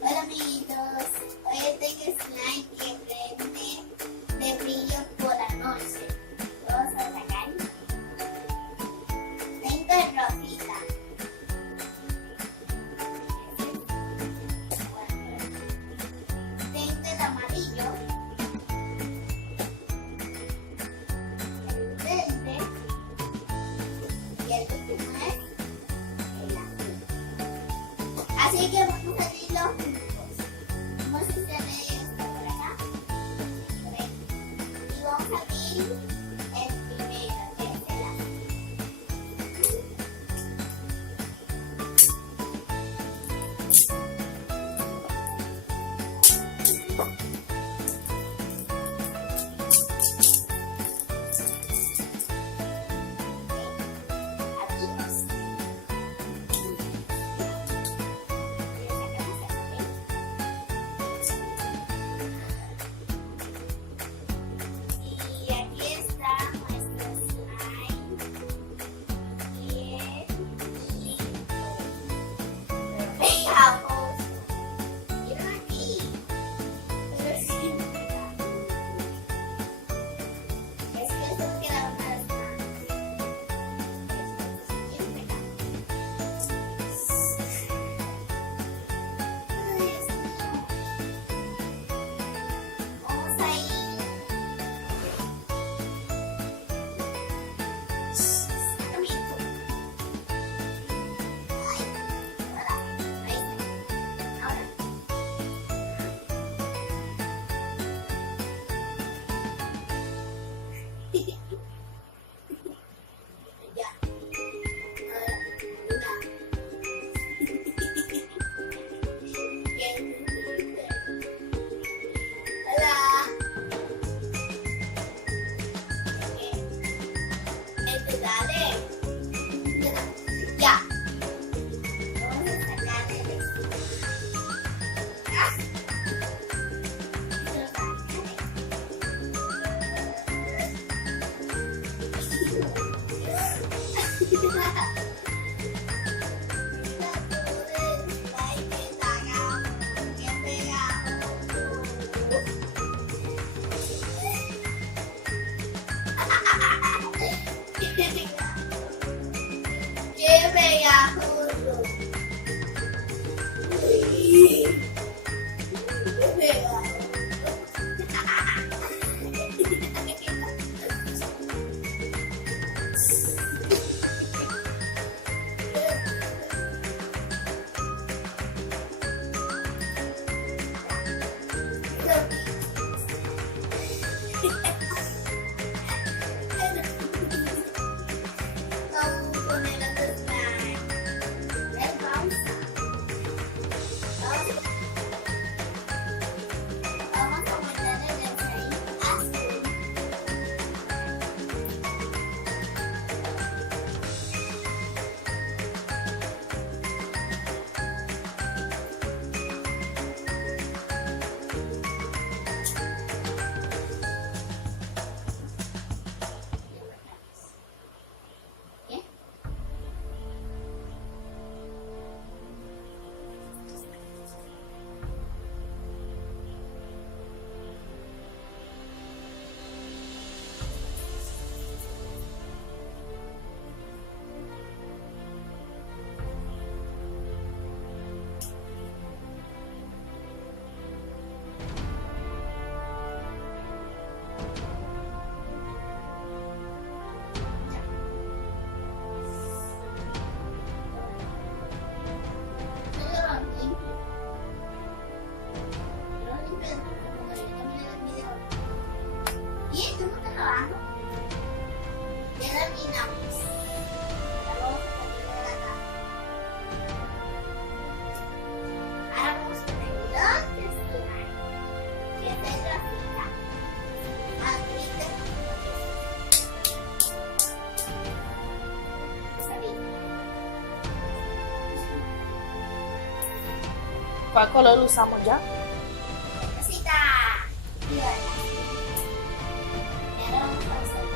Hola amiguitos, hoy tengo slime que prende de brillo por la noche. Vamos a sacar. Tengo el rosita. Tengo el amarillo. El verde. Y el último es el azul. Así que vamos a abrirlo juntos. Vamos a hacer esto por acá. Y vamos a abrir el primero, que es el azul. Abrimos. Y aquí está nuestro slime. Bien lindo. Veamos. Miren aquí. Pero siempre. Es que esto queda más grande. Siempre. Ay, Dios mío. Vamos a ir. Camito. Ay, ahora. Ahí está. Ahora. Ya. Ahora. Una. Hola. Dale. Ya. Vamos a sacar el ¡Qué pegajoso! ¡Qué pegajoso! Vamos a poner otro slime. Es balsa. Vamos a ponerle el slime azul. Bien. ¿Y esto no está grabando? Ya terminamos. Ya vamos a terminar acá. Ahora vamos a poner dos slime. Que es el rosita. Aquí ¿Cuál color usamos ya? Rosita. Y ahora vamos a usar el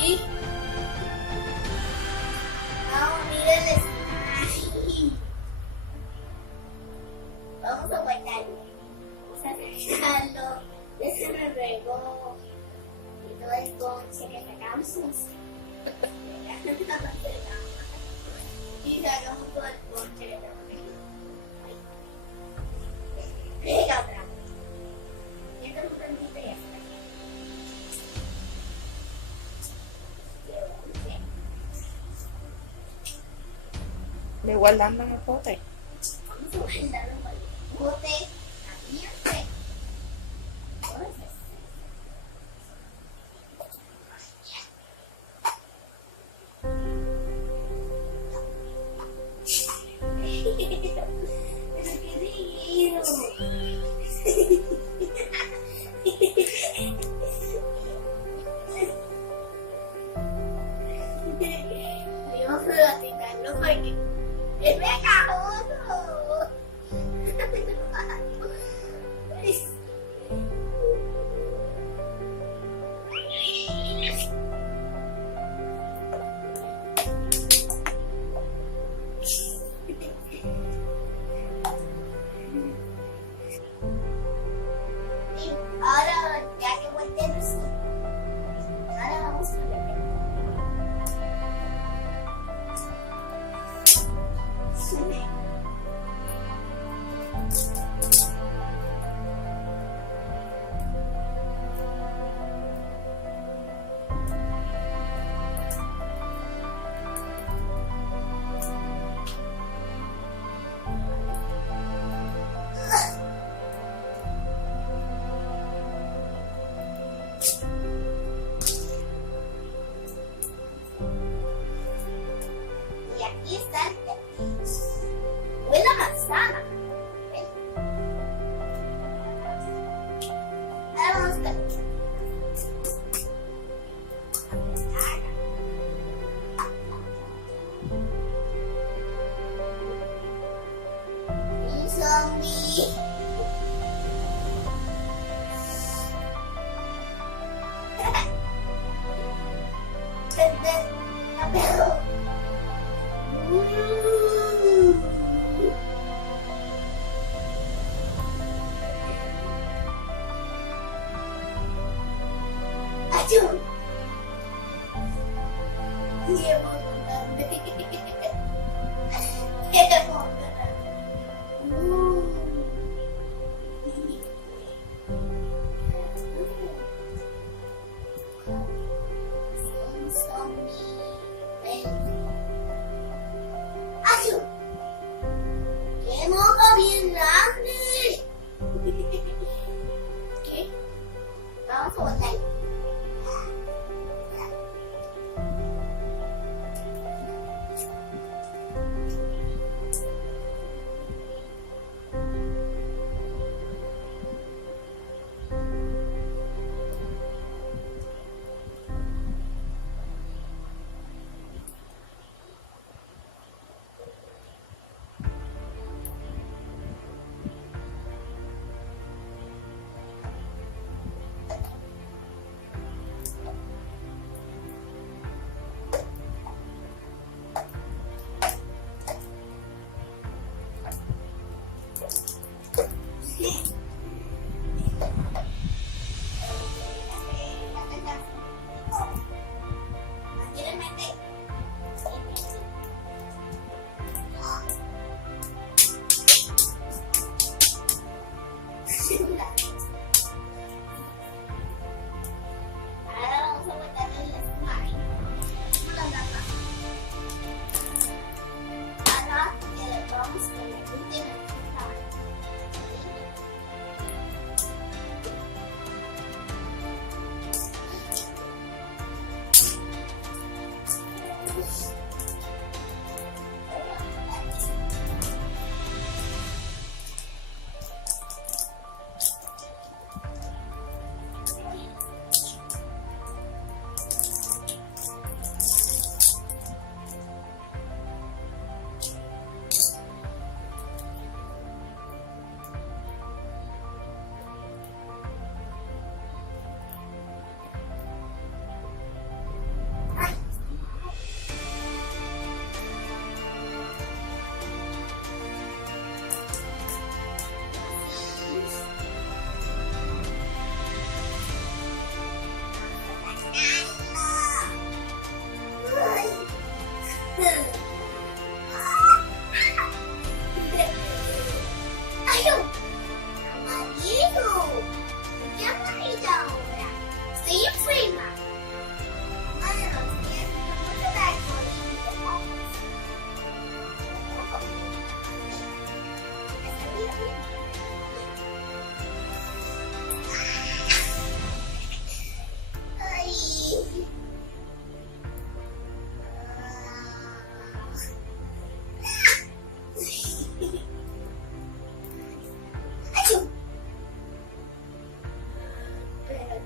Y vamos, miren el Smash. Vamos a aguantarlo. Vamos a sacarlo. Ese me regó. Y todo el conche que sacamos. Y sacamos todo el conche que tenemos ahí. Venga otra vez. Esto es un tantito y ya está. Le guardando en el pote. Vamos a guardarlo en el bote. Caliente. Pero qué divino. Vamos a platicarlo porque es pegajoso. Y ahora, ya que volteamos, ahora vamos a ver. Y aquí está el pepino. Huele a manzana. ¿Ven? Ahora vamos a un zombie. ¡Achú! ¡Qué emocionante! ¡Qué emocionante! Un zombie. ¡Achú! ¡Qué moco bien grande! ¿Qué? Vamos a botarlo.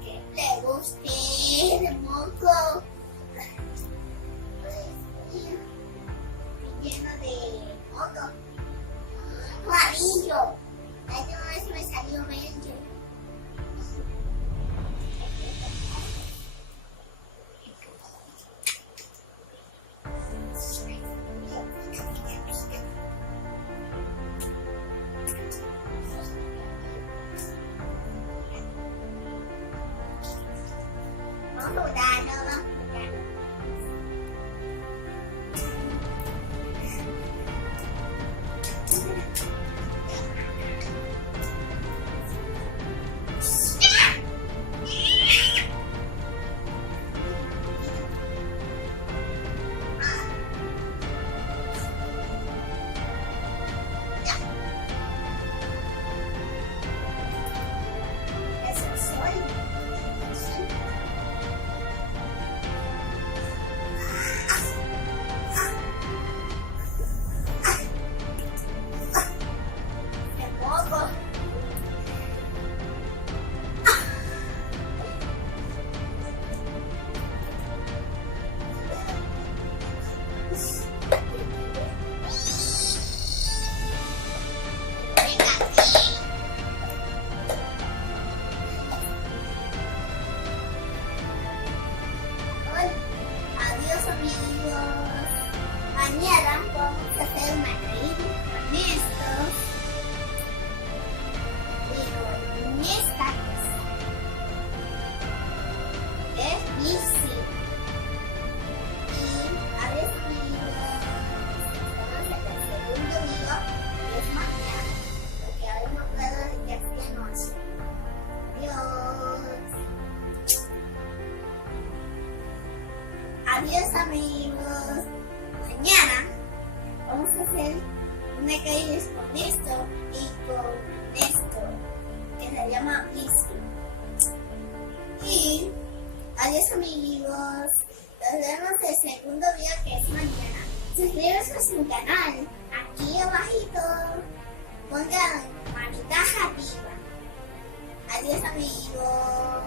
que le guste el moco. Lleno de moco. Amarillo. La última vez me salió verde. Vamos a jugarlo, vamos a jugarlo. Es el sol. El moco. Venga, aquí. Hola. Adiós amigos. Mañana vamos a hacer una reír con estos y con esta cosa. Es bici. Y adiós amigos. Estamos en el segundo video que es mañana. Porque hoy no puedo ya es de noche. Adiós. Adiós amigos. Mañana vamos a hacer una caída con esto y con esto que se llama bici. Y adiós amigos. Nos vemos el segundo video que es mañana. Suscríbanse a mi canal. Aquí abajito pongan manita arriba. Adiós amigos.